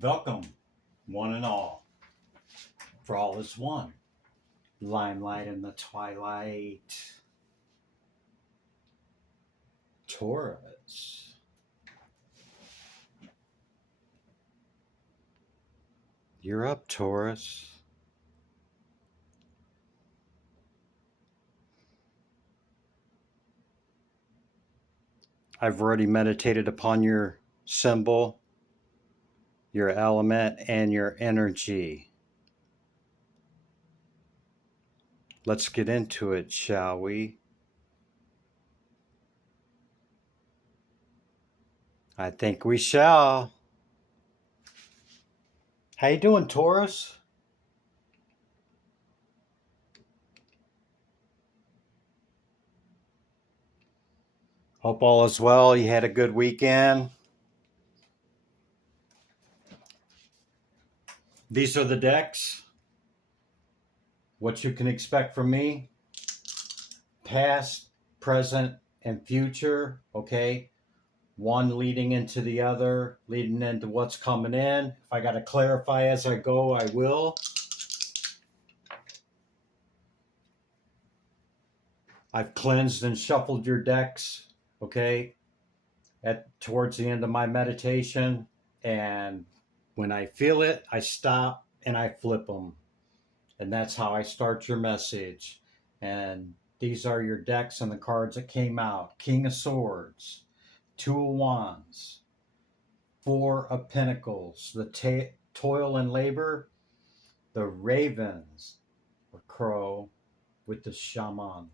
Welcome, one and all, for all is one. Limelight in the twilight. Taurus. You're up, Taurus. I've already meditated upon your symbol, your element, and your energy. Let's get into it, shall we? I think we shall. How you doing, Taurus? Hope all is well. You had a good weekend. These are the decks. What you can expect from me. Past, present, and future. Okay. One leading into the other, leading into what's coming in. If I got to clarify as I go, I will. I've cleansed and shuffled your decks, okay, towards the end of my meditation. And when I feel it, I stop and I flip them. And that's how I start your message. And these are your decks and the cards that came out. King of Swords, Two of Wands, Four of Pentacles, the toil and labor, the ravens, or crow, with the shaman,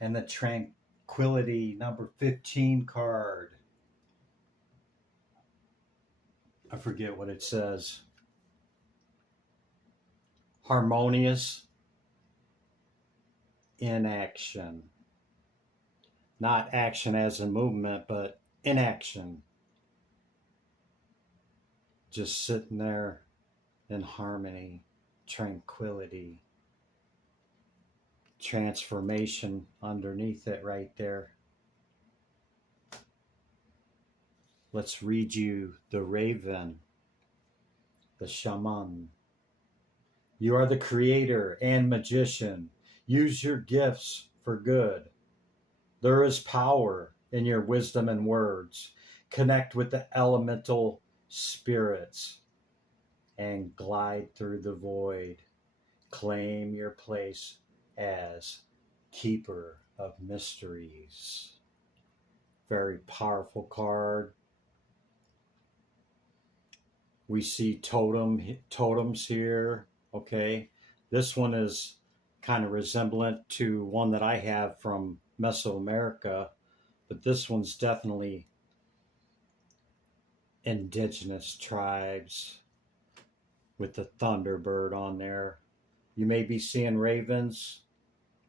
and the tranquility number 15 card. I forget what it says. Harmonious inaction. Not action as in movement, but inaction. Just sitting there in harmony, tranquility, transformation underneath it right there. Let's read you the raven, the shaman. You are the creator and magician. Use your gifts for good. There is power in your wisdom and words. Connect with the elemental spirits and glide through the void. Claim your place as keeper of mysteries. Very powerful card. We see totems here. Okay. This one is kind of resemblant to one that I have from Mesoamerica, but this one's definitely indigenous tribes with the thunderbird on there. You may be seeing ravens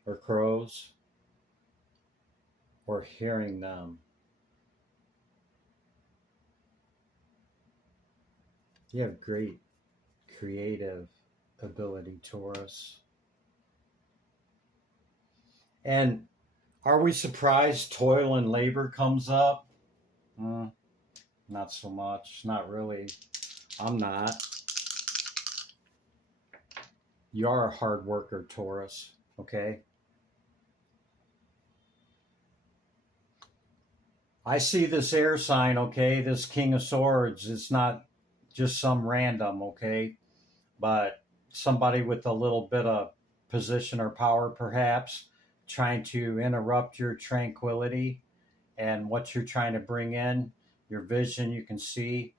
or crows or hearing them. You have great creative ability, Taurus. And are we surprised toil and labor comes up? Not so much. Not really. I'm not. You are a hard worker, Taurus. Okay? I see this air sign, okay? This King of Swords. It's not just some random, okay? But somebody with a little bit of position or power, perhaps, trying to interrupt your tranquility and what you're trying to bring in, your vision you can see,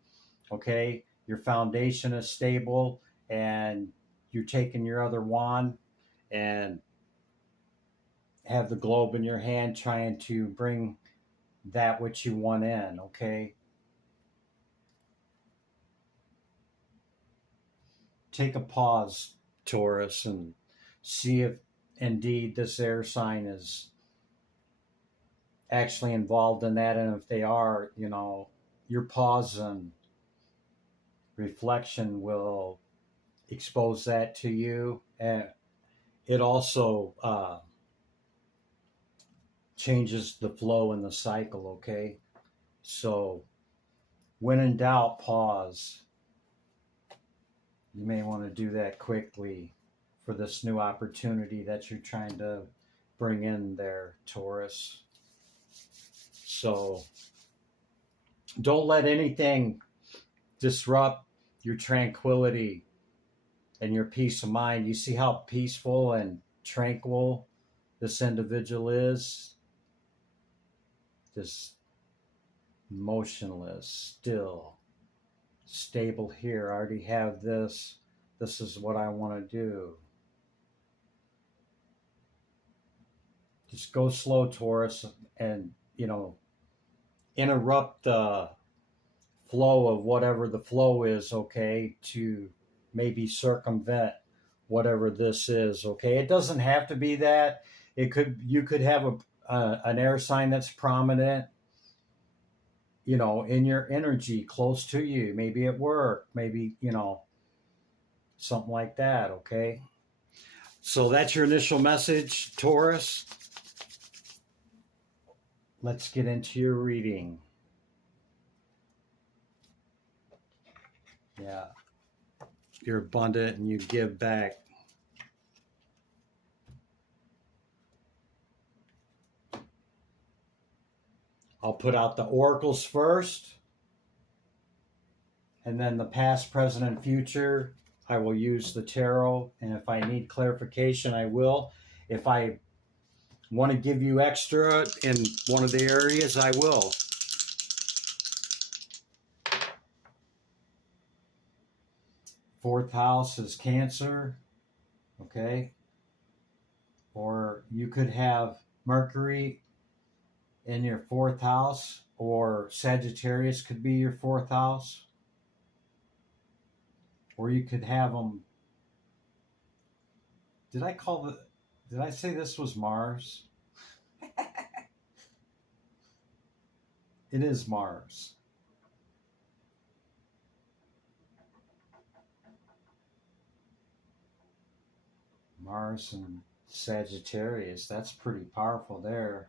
okay? Your foundation is stable, and you're taking your other wand and have the globe in your hand trying to bring that which you want in, okay? Take a pause, Taurus, and see if indeed this air sign is actually involved in that. And if they are, your pause and reflection will expose that to you. And it also changes the flow and the cycle, okay? So when in doubt, pause You may want to do that quickly for this new opportunity that you're trying to bring in there, Taurus. So don't let anything disrupt your tranquility and your peace of mind. You see how peaceful and tranquil this individual is? Just motionless, still, stable here. I already have this. This is what I want to do. Just go slow, Taurus, and, interrupt the flow of whatever the flow is, okay, to maybe circumvent whatever this is, okay. It doesn't have to be that. You could have an air sign that's prominent, in your energy close to you, maybe at work, maybe, something like that, okay. So that's your initial message, Taurus. Let's get into your reading. Yeah. You're abundant and you give back. I'll put out the oracles first, and then the past, present, and future. I will use the tarot, and if I need clarification, I will. If I want to give you extra in one of the areas, I will. Fourth house is Cancer, okay? Or you could have Mercury in your fourth house, or Sagittarius could be your fourth house. Or you could have them. Did I say this was Mars? It is Mars. Mars and Sagittarius, that's pretty powerful there.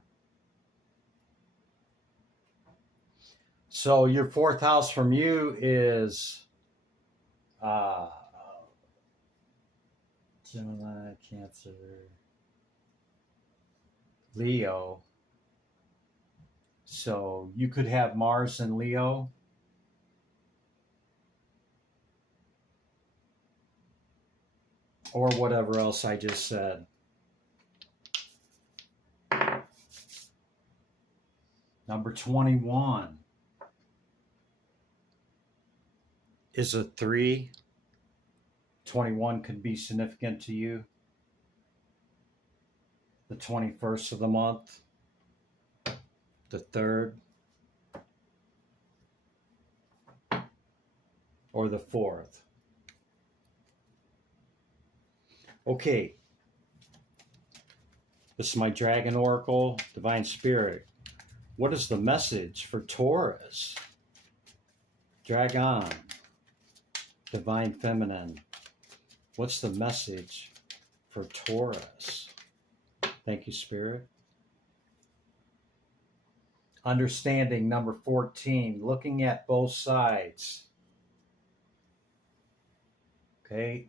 So your fourth house from you is Gemini, Cancer, Leo. So you could have Mars and Leo. Or whatever else I just said. Number 21 is a 3. 21 could be significant to you. The 21st of the month, the 3rd, or the 4th. Okay, this is my Dragon Oracle, Divine Spirit. What is the message for Taurus? Dragon, Divine Feminine. What's the message for Taurus? Thank you, Spirit. Understanding, number 14, looking at both sides. Okay.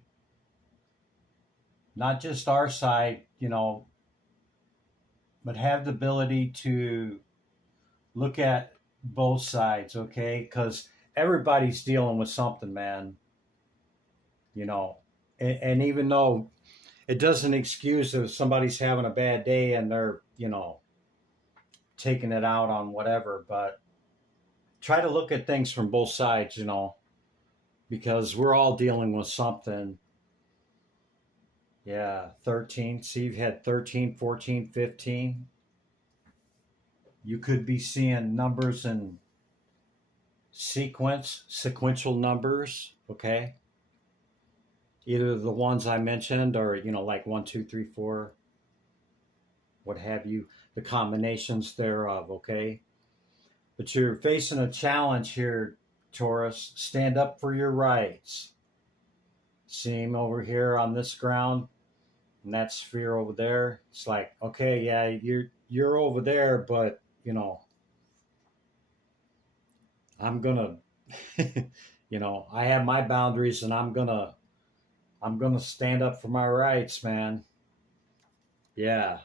Not just our side, but have the ability to look at both sides, okay? Because everybody's dealing with something, man. And even though it doesn't excuse if somebody's having a bad day and they're, taking it out on whatever, but try to look at things from both sides, because we're all dealing with something. Yeah, 13. See, you've had 13, 14, 15. You could be seeing numbers in sequential numbers, okay? Either the ones I mentioned or, like 1, 2, 3, 4, what have you, the combinations thereof, okay? But you're facing a challenge here, Taurus. Stand up for your rights. See him over here on this ground and that sphere over there. It's like, okay, yeah, you're over there, but, I'm gonna, I have my boundaries and I'm gonna I'm going to stand up for my rights, man. Yeah.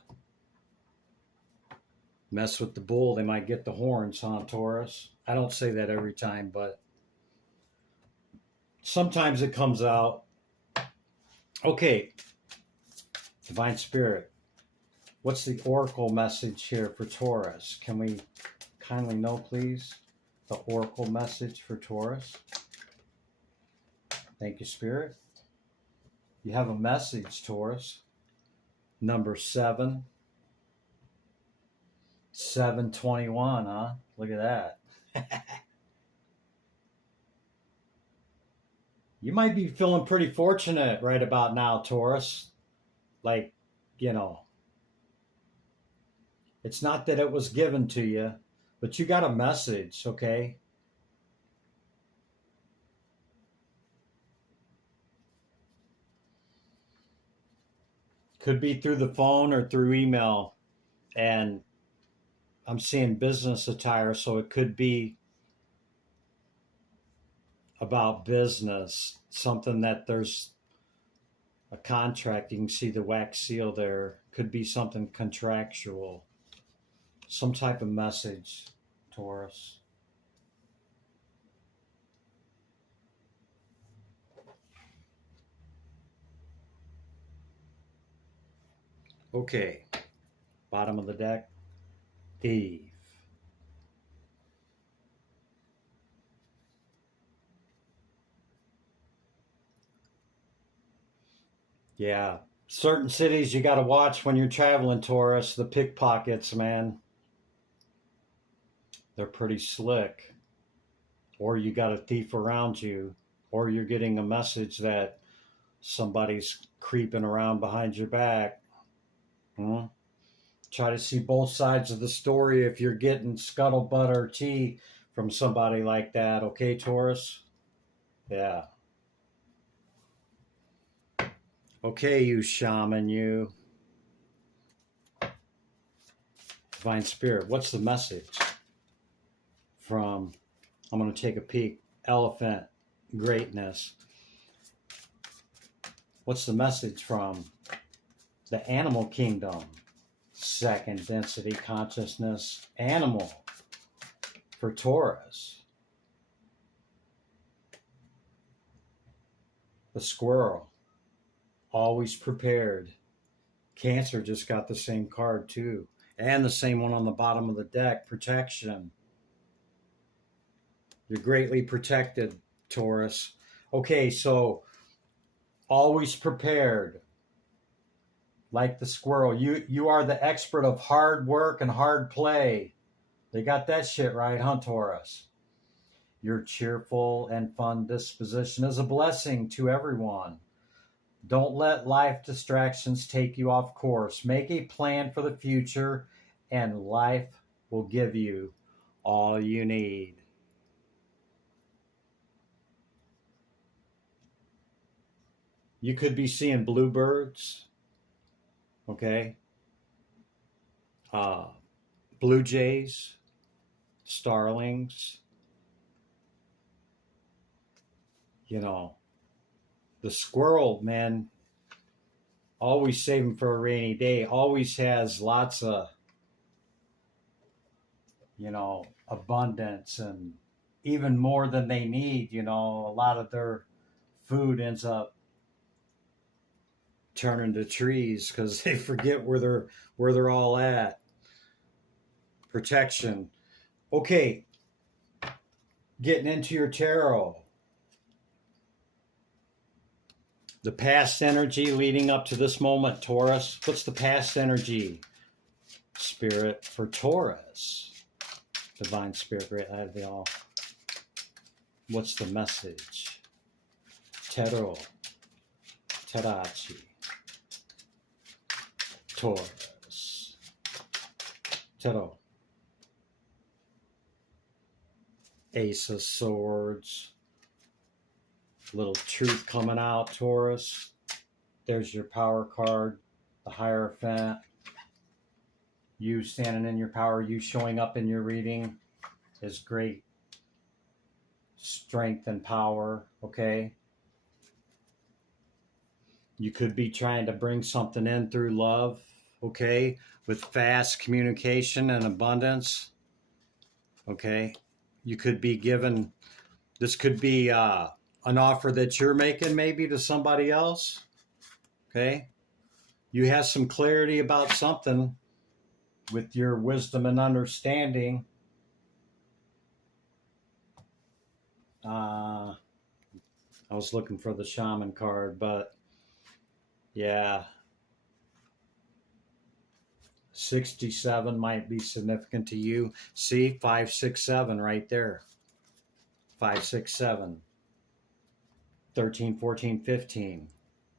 Mess with the bull, they might get the horns, huh, Taurus? I don't say that every time, but sometimes it comes out. Okay, Divine Spirit, what's the oracle message here for Taurus? Can we kindly know, please, the oracle message for Taurus? Thank you, Spirit. You have a message, Taurus. Number 7, 721, huh? Look at that. You might be feeling pretty fortunate right about now, Taurus. Like, you know, it's not that it was given to you, but you got a message, okay? Could be through the phone or through email. And I'm seeing business attire, so it could be about business, something that there's a contract. You can see the wax seal there. Could be something contractual, some type of message, Taurus. Okay, bottom of the deck, Eve. Yeah, certain cities you got to watch when you're traveling, Taurus. The pickpockets, man, they're pretty slick. Or you got a thief around you, or you're getting a message that somebody's creeping around behind your back. Hmm? Try to see both sides of the story if you're getting scuttlebutt or tea from somebody like that. Okay, Taurus? Yeah. Okay, you shaman, you. Divine Spirit, what's the message from, I'm going to take a peek, Elephant Greatness. What's the message from the Animal Kingdom? Second density consciousness animal for Taurus. The squirrel, always prepared. Cancer just got the same card too. And the same one on the bottom of the deck, protection. You're greatly protected, Taurus. Okay, so always prepared. Like the squirrel. You are the expert of hard work and hard play. They got that shit right, huh, Taurus? Your cheerful and fun disposition is a blessing to everyone. Don't let life distractions take you off course. Make a plan for the future, and life will give you all you need. You could be seeing bluebirds, okay? Uh, Blue jays, starlings, you know. The squirrel, man, always saving for a rainy day, always has lots of, abundance and even more than they need. A lot of their food ends up turning to trees because they forget where they're all at. Protection. Okay, getting into your tarot. The past energy leading up to this moment, Taurus. What's the past energy, Spirit, for Taurus? Divine Spirit, great light of the all. What's the message? Tarot. Tarachi. Taurus. Tarot. Ace of Swords. Little truth coming out, Taurus. There's your power card, the Hierophant. You standing in your power, you showing up in your reading is great strength and power, okay? You could be trying to bring something in through love, okay, with fast communication and abundance, okay. You could be given, this could be an offer that you're making maybe to somebody else, okay. You have some clarity about something with your wisdom and understanding. I was looking for the shaman card, but yeah, 67 might be significant to you. See, 567 right there. 567. 13, 14, 15.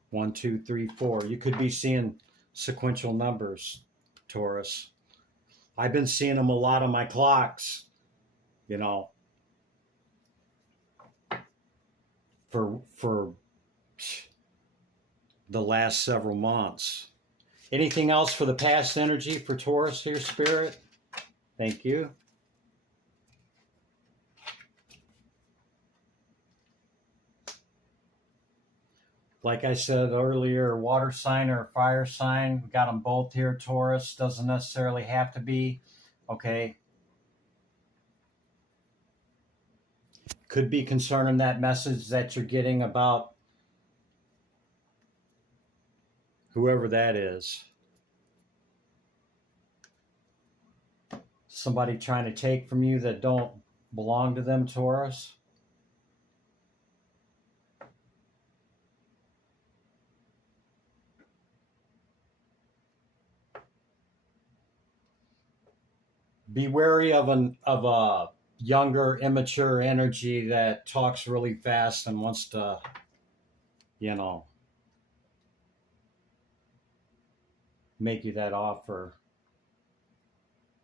1, 2, 3, 4. You could be seeing sequential numbers, Taurus. I've been seeing them a lot on my clocks, you know, for the last several months. Anything else for the past energy for Taurus here, Spirit? Thank you. Like I said earlier, water sign or fire sign. We got them both here, Taurus. Doesn't necessarily have to be. Okay. Could be concerning that message that you're getting about whoever that is. Somebody trying to take from you that don't belong to them, Taurus. Be wary of a younger, immature energy that talks really fast and wants to, you know, make you that offer.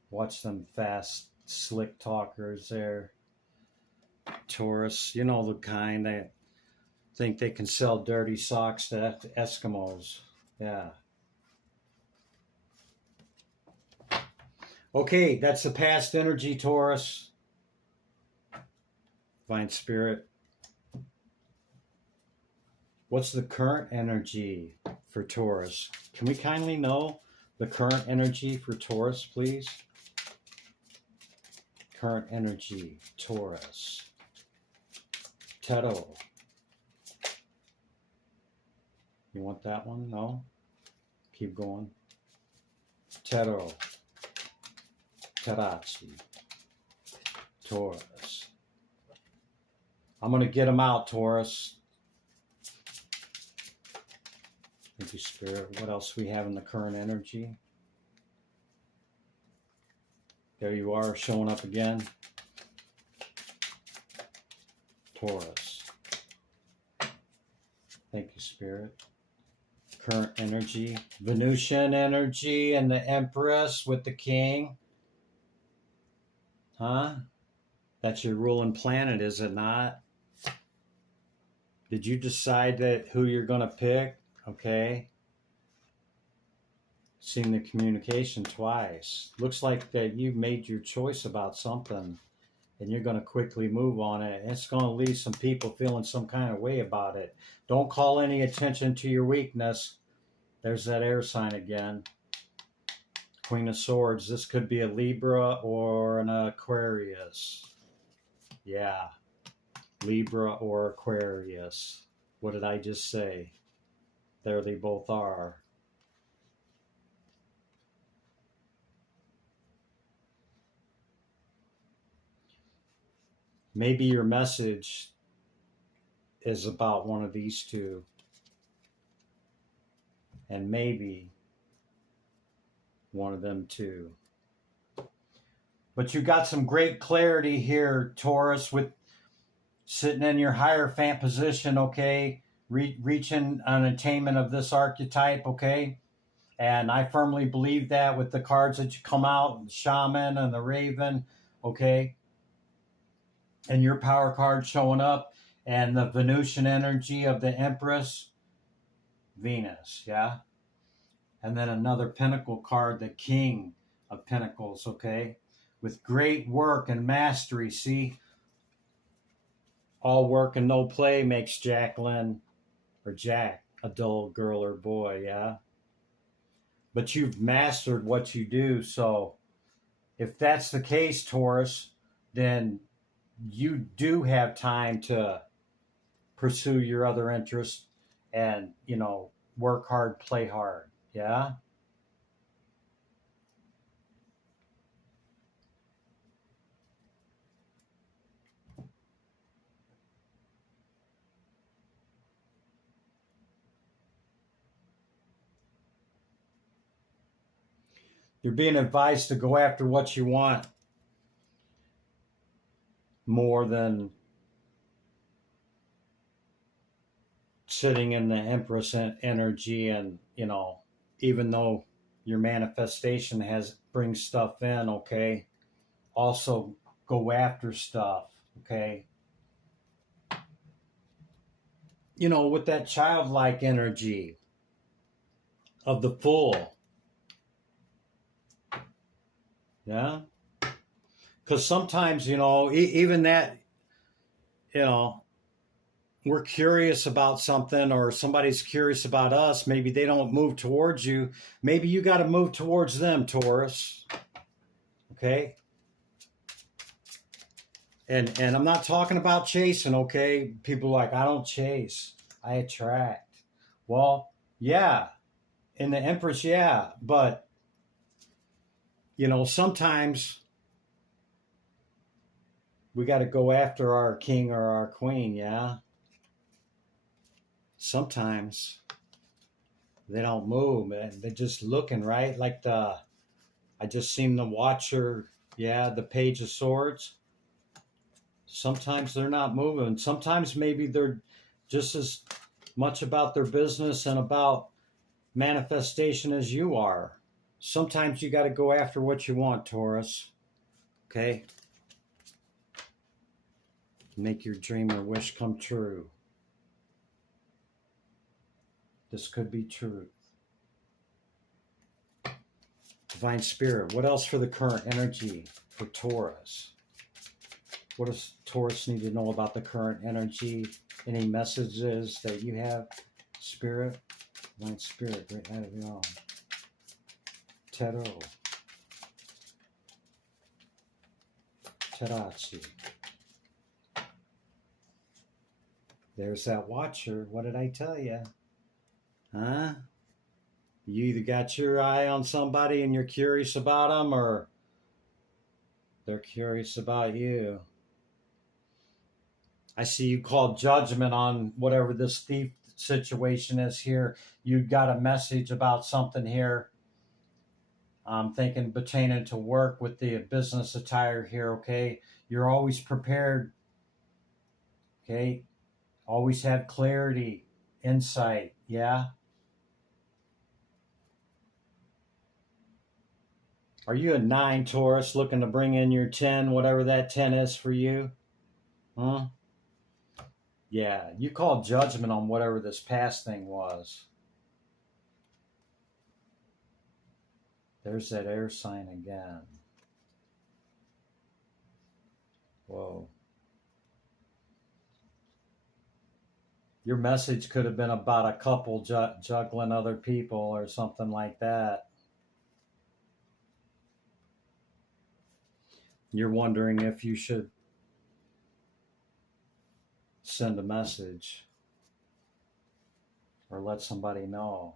Watch them fast, slick talkers there, Taurus. You know the kind that think they can sell dirty socks to Eskimos. Yeah. Okay, that's the past energy, Taurus. Divine Spirit. What's the current energy for Taurus? Can we kindly know the current energy for Taurus, please? Current energy, Taurus. Tarot. You want that one? No? Keep going. Tarot. Tarachi. Taurus. I'm going to get them out, Taurus. Thank you, Spirit. What else we have in the current energy? There you are, showing up again. Taurus. Thank you, Spirit. Current energy. Venusian energy and the Empress with the King. Huh? That's your ruling planet, is it not? Did you decide that who you're going to pick? Okay. Seen the communication twice. Looks like that you made your choice about something and you're going to quickly move on it. It's going to leave some people feeling some kind of way about it. Don't call any attention to your weakness. There's that air sign again. Queen of Swords. This could be a Libra or an Aquarius. Yeah. Libra or Aquarius. What did I just say? There they both are. Maybe your message is about one of these two. And maybe one of them too. But you got some great clarity here, Taurus, with sitting in your Hierophant position, okay? Reaching an attainment of this archetype, okay? And I firmly believe that with the cards that you come out, the Shaman and the Raven, okay? And your power card showing up, and the Venusian energy of the Empress, Venus, yeah? And then another Pentacle card, the King of Pentacles, okay? With great work and mastery, see? All work and no play makes Jacqueline, or Jack, a dull girl or boy, yeah? But you've mastered what you do. So if that's the case, Taurus, then you do have time to pursue your other interests and, work hard, play hard. Yeah? You're being advised to go after what you want more than sitting in the Empress energy and, even though your manifestation brings stuff in, okay, also go after stuff, okay? With that childlike energy of the Fool, yeah? Because sometimes, even that, you know, we're curious about something or somebody's curious about us. Maybe they don't move towards you. Maybe you got to move towards them, Taurus. Okay? And I'm not talking about chasing, okay? People are like, I don't chase, I attract. Well, yeah, in the Empress, yeah, but sometimes we got to go after our king or our queen, yeah? Sometimes they don't move, and they're just looking, right? Like I just seen the Watcher, yeah, the Page of Swords. Sometimes they're not moving. Sometimes maybe they're just as much about their business and about manifestation as you are. Sometimes you got to go after what you want, Taurus. Okay? Make your dream or wish come true. This could be true. Divine Spirit, what else for the current energy for Taurus? What does Taurus need to know about the current energy? Any messages that you have? Spirit? Divine Spirit, great light of the all. Tarot. Tarachi. There's that Watcher. What did I tell you? Huh? You either got your eye on somebody and you're curious about them, or they're curious about you. I see you called judgment on whatever this thief situation is here. You got a message about something here. I'm thinking pertaining to work with the business attire here, okay? You're always prepared, okay? Always have clarity, insight, yeah? Are you a 9, Taurus, looking to bring in your 10, whatever that 10 is for you? Huh? Yeah, you called judgment on whatever this past thing was. There's that air sign again. Whoa. Your message could have been about a couple juggling other people or something like that. You're wondering if you should send a message or let somebody know.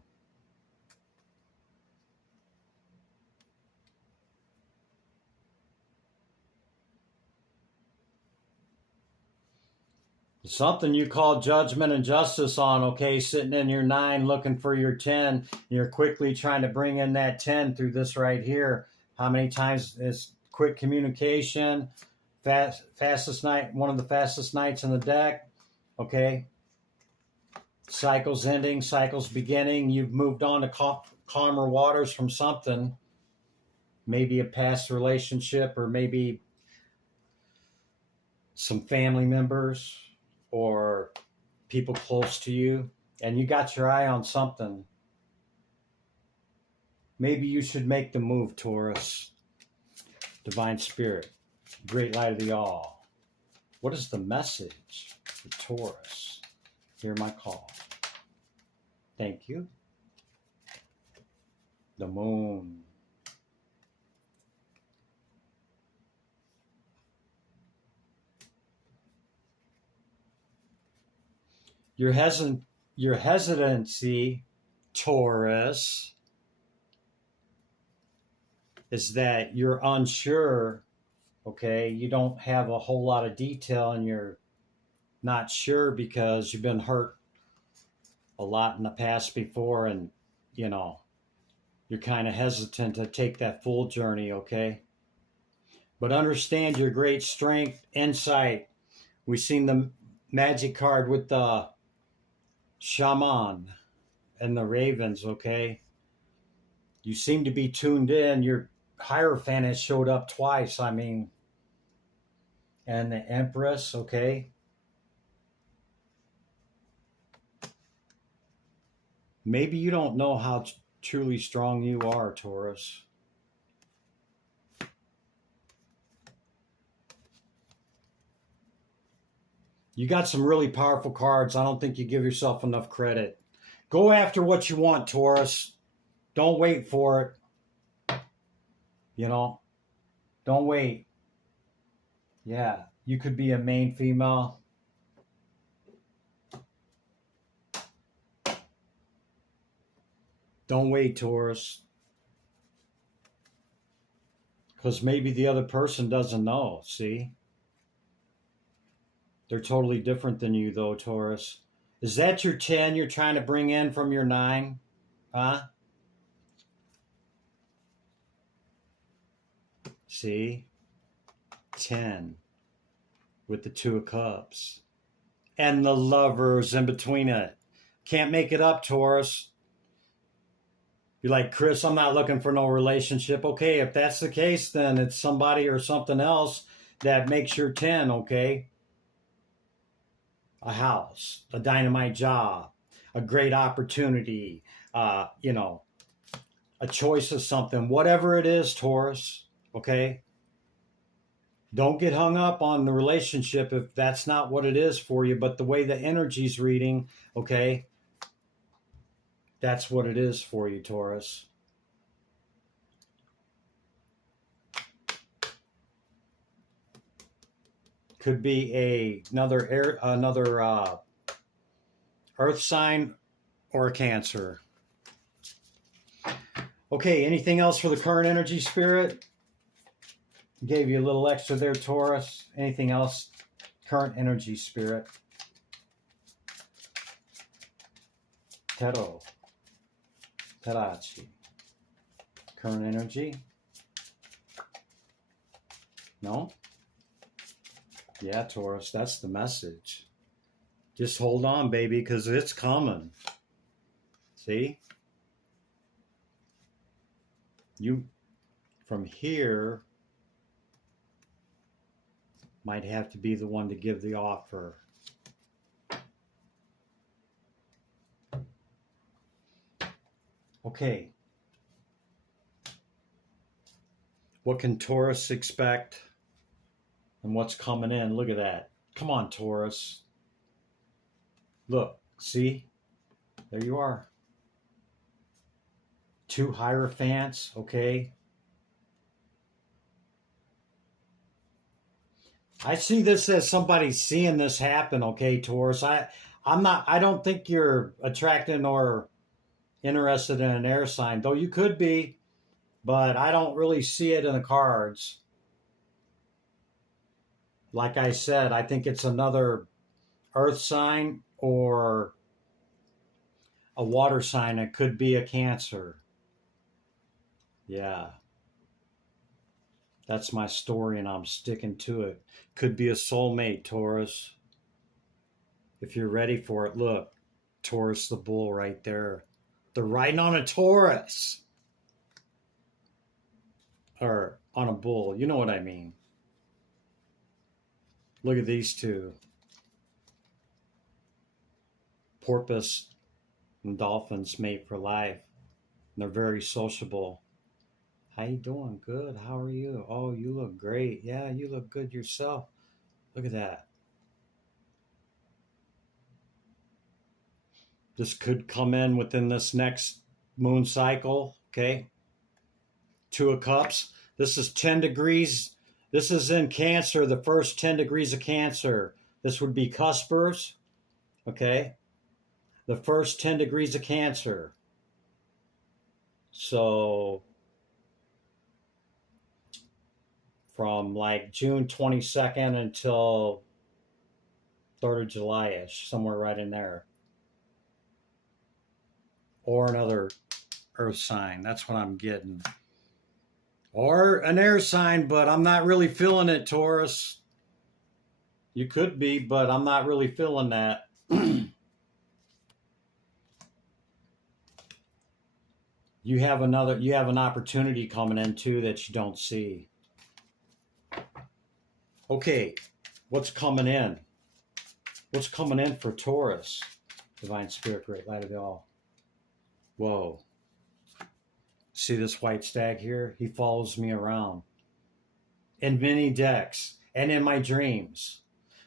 Something you call judgment and justice on, okay, sitting in your 9 looking for your 10. You're quickly trying to bring in that 10 through this right here. How many times is quick communication, fastest night, one of the fastest nights in the deck, okay? Cycles ending, cycles beginning. You've moved on to calmer waters from something, maybe a past relationship or maybe some family members or people close to you, and you got your eye on something. Maybe you should make the move, Taurus. Divine Spirit, great light of the all. What is the message for Taurus? Hear my call. Thank you. The moon. Your hesitancy, Taurus, is that you're unsure, okay? You don't have a whole lot of detail and you're not sure because you've been hurt a lot in the past before, and you know, you're kind of hesitant to take that full journey, okay? But understand your great strength, insight. We've seen the magic card with the shaman and the ravens, okay? You seem to be tuned in. Your Hierophant has showed up twice, I mean, and the Empress, okay? Maybe you don't know how truly strong you are, Taurus. You got some really powerful cards. I don't think you give yourself enough credit. Go after what you want, Taurus. Don't wait for it. You know, don't wait. Yeah, you could be a main female. Don't wait, Taurus. Because maybe the other person doesn't know, see? They're totally different than you, though, Taurus. Is that your 10 you're trying to bring in from your 9? Huh? See? 10 with the 2 of Cups. And the Lovers in between it. Can't make it up, Taurus. You're like, Chris, I'm not looking for no relationship. Okay, if that's the case, then it's somebody or something else that makes your 10, okay? A house, a dynamite job, a great opportunity, you know, a choice of something, whatever it is, Taurus, okay? Don't get hung up on the relationship if that's not what it is for you, but the way the energy's reading, okay, that's what it is for you, Taurus. Could be another earth sign or a Cancer. Okay, anything else for the current energy, Spirit? Gave you a little extra there, Taurus. Anything else? Current energy, Spirit. Tarot. Tarachi. Current energy? No? Yeah, Taurus, that's the message. Just hold on, baby, because it's coming. See? You, from here, might have to be the one to give the offer. Okay. What can Taurus expect? And what's coming in? Look at that. Come on, Taurus. Look, see? There you are. 2 Hierophants, okay? I see this as somebody seeing this happen, okay, Taurus. I don't think you're attracted or interested in an air sign, though you could be, but I don't really see it in the cards. Like I said, I think it's another earth sign or a water sign. It could be a Cancer. Yeah. That's my story and I'm sticking to it. Could be a soulmate, Taurus. If you're ready for it, look, Taurus the bull right there. They're riding on a Taurus. Or on a bull. You know what I mean. Look at these two. Porpoise and dolphins mate for life. And they're very sociable. How you doing? Good. How are you? Oh, you look great. Yeah, you look good yourself. Look at that. This could come in within this next moon cycle, okay? Two of Cups. This is 10 degrees. This is in Cancer, the first 10 degrees of Cancer. This would be cuspers, okay? The first 10 degrees of Cancer. So from like June 22nd until 3rd of July-ish, somewhere right in there. Or another earth sign. That's what I'm getting. Or an air sign, but I'm not really feeling it, Taurus. You could be, but I'm not really feeling that. You have an opportunity coming in too that you don't see. Okay, what's coming in? What's coming in for Taurus? Divine Spirit, Great Light of the All. Whoa. See this white stag here? He follows me around in many decks and in my dreams.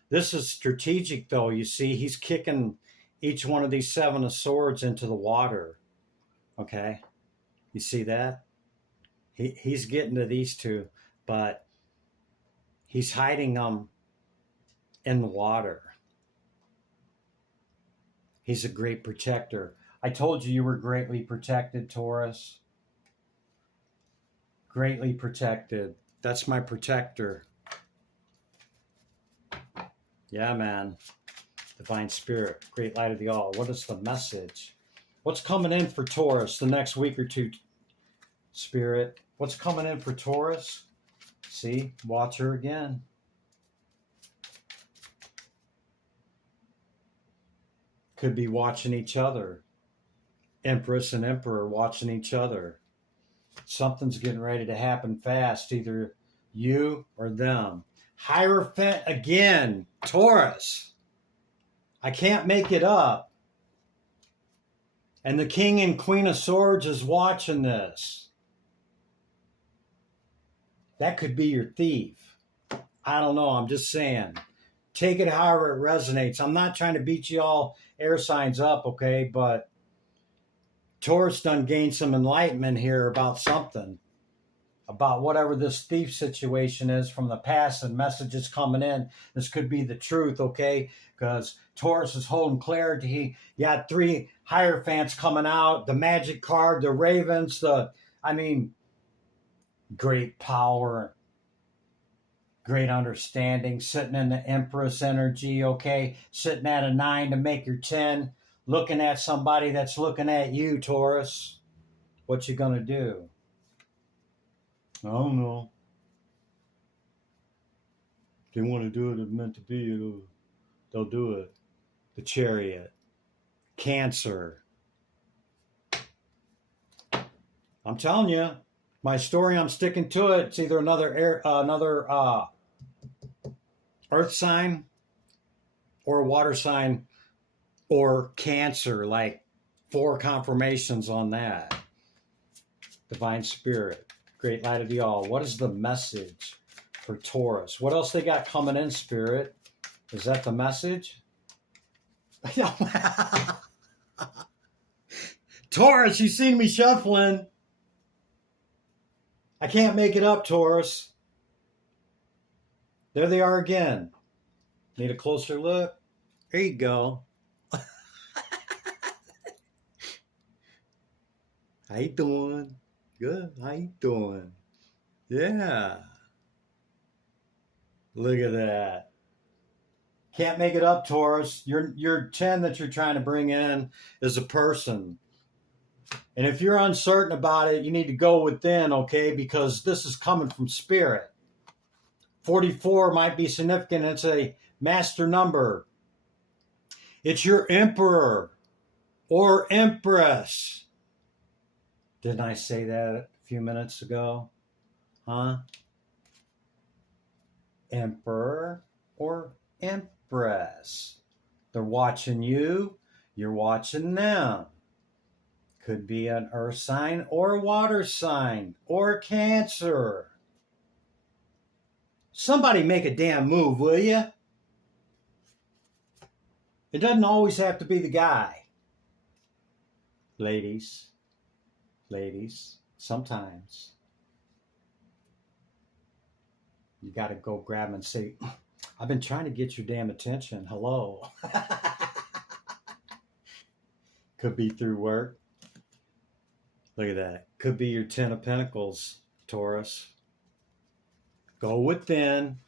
This is strategic though. You see, he's kicking each one of these 7 of swords into the water. Okay? You see that? He's getting to these two, but he's hiding them in the water. He's a great protector. I told you were greatly protected, Taurus. Greatly protected. That's my protector. Yeah, man. Divine Spirit, Great Light of the All. What is the message? What's coming in for Taurus the next week or two, Spirit? What's coming in for Taurus? See, watch her again. Could be watching each other. Empress and Emperor watching each other. Something's getting ready to happen fast, either you or them. Hierophant again, Taurus. I can't make it up. And the King and Queen of Swords is watching this. That could be your thief. I don't know, I'm just saying. Take it however it resonates. I'm not trying to beat you all air signs up, okay? But Taurus done gained some enlightenment here about something. About whatever this thief situation is from the past and messages coming in. This could be the truth, okay? Because Taurus is holding clarity. You got 3 Hierophants coming out. The magic card, the ravens, great power, great understanding, sitting in the Empress energy, okay? Sitting at a 9 to make your 10. Looking at somebody that's looking at you, Taurus. What you gonna do? I don't know. If they want to do it, it's meant to be. They'll do it. The Chariot. Cancer. I'm telling you, my story, I'm sticking to it. It's either another earth sign or water sign or Cancer, like 4 confirmations on that. Divine Spirit, Great Light of the All. What is the message for Taurus? What else they got coming in, Spirit? Is that the message? Taurus, you seen me shuffling. I can't make it up, Taurus. There they are again. Need a closer look? There you go. How you doing? Good. How you doing? Yeah. Look at that. Can't make it up, Taurus. Your 10 that you're trying to bring in is a person. And if you're uncertain about it, you need to go within, okay? Because this is coming from Spirit. 44 might be significant. It's a master number. It's your Emperor or Empress. Didn't I say that a few minutes ago? Huh? Emperor or Empress. They're watching you. You're watching them. Could be an earth sign or a water sign or Cancer. Somebody make a damn move, will you? It doesn't always have to be the guy. Ladies, sometimes you got to go grab them and say, I've been trying to get your damn attention. Hello. Could be through work. Look at that. Could be your 10 of Pentacles, Taurus. Go within.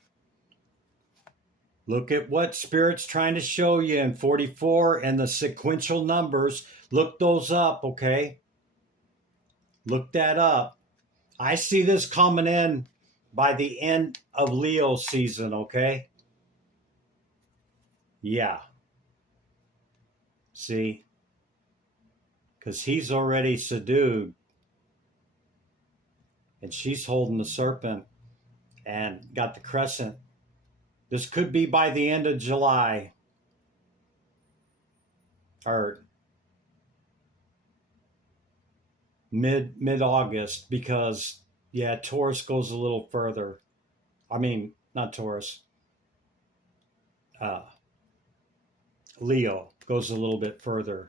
Look at what Spirit's trying to show you in 44 and the sequential numbers. Look those up, okay? Look that up. I see this coming in by the end of Leo season, okay? Yeah. See? Because he's already subdued. And she's holding the serpent and got the crescent. This could be by the end of July. Or mid-August, because yeah, Taurus goes a little further. I mean, not Taurus. Leo goes a little bit further.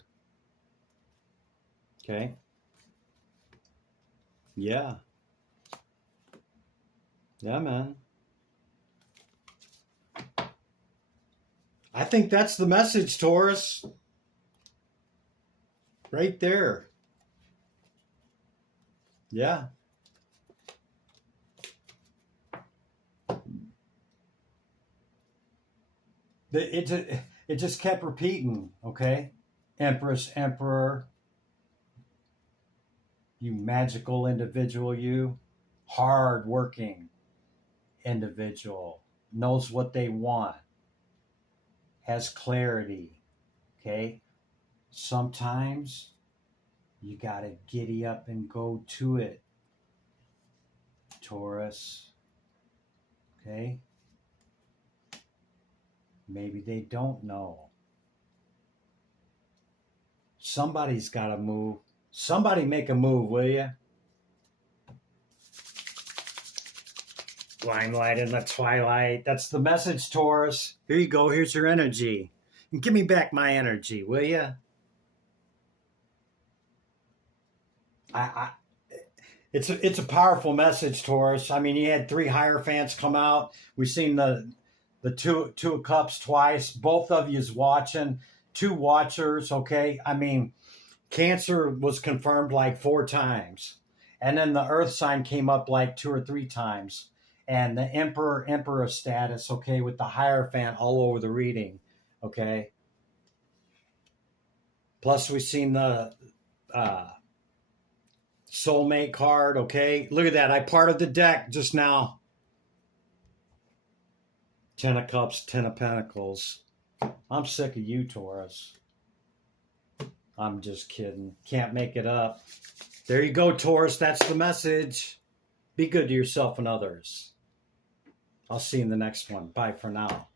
Okay. Yeah. Yeah, man. I think that's the message, Taurus. Right there. Yeah. It just kept repeating, okay? Empress, Emperor, you magical individual, you hard-working individual, knows what they want, has clarity, okay? Sometimes you got to giddy up and go to it, Taurus, okay? Maybe they don't know. Somebody's got to move. Somebody make a move, will you? Limelight in the twilight. That's the message, Taurus. Here you go. Here's your energy. And give me back my energy, will you? It's a powerful message, Taurus. I mean, you had 3 Hierophants come out. We've seen the two of Cups twice. Both of you's watching. 2 watchers, okay? I mean, Cancer was confirmed like 4 times. And then the Earth sign came up like 2 or 3 times. And the Emperor status, okay, with the Hierophant all over the reading, okay? Plus, we've seen the soulmate card, okay? Look at that. I parted the deck just now. 10 of Cups, 10 of Pentacles. I'm sick of you, Taurus. I'm just kidding. Can't make it up. There you go, Taurus. That's the message. Be good to yourself and others. I'll see you in the next one. Bye for now.